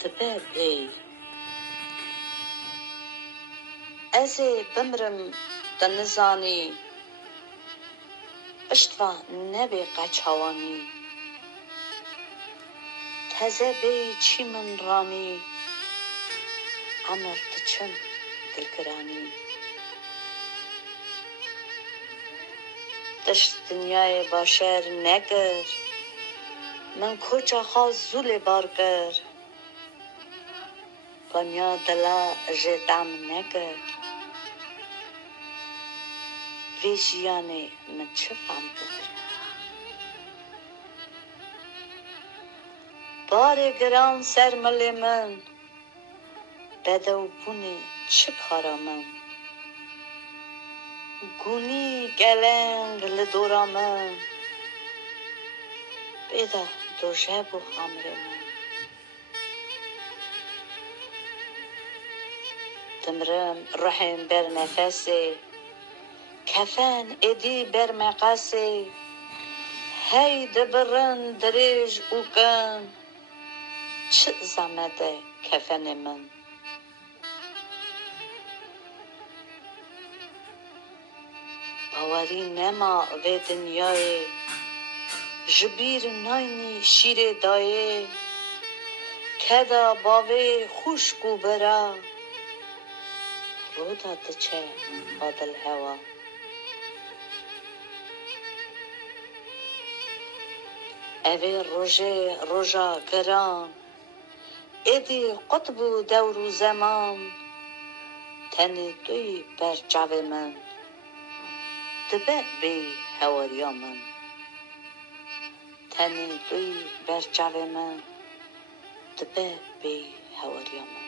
تبه بی از بمرم دنزانی اشتوا نبی قچوانی تازه بی چی من رانی عمر تچم دلگرانی دشت دنیای باشر نگر من کجا خواست زول بارگر دنیا دلا جدام نگر ویژیانه من چه فهم کرد بار گران سر مل من بدو بونه چه کارا من گونی گلنگ لدورا من بیدا دو جب و خامر من دمرم رحم بر نفسه کفن ادی بر مقاسه هی دبرن دریج او کن چه زمده کفن من باوری نما و دنیای جبیر ناینی شیر دایه کدا باوی خوش کو برا رودا تچه بادل هوا اوی روژا گران ایدی قطب دور و زمان تنی دوی بر جاو من دبه بی هواریا من تنی دوی بر جاو من دبه بی هواریا من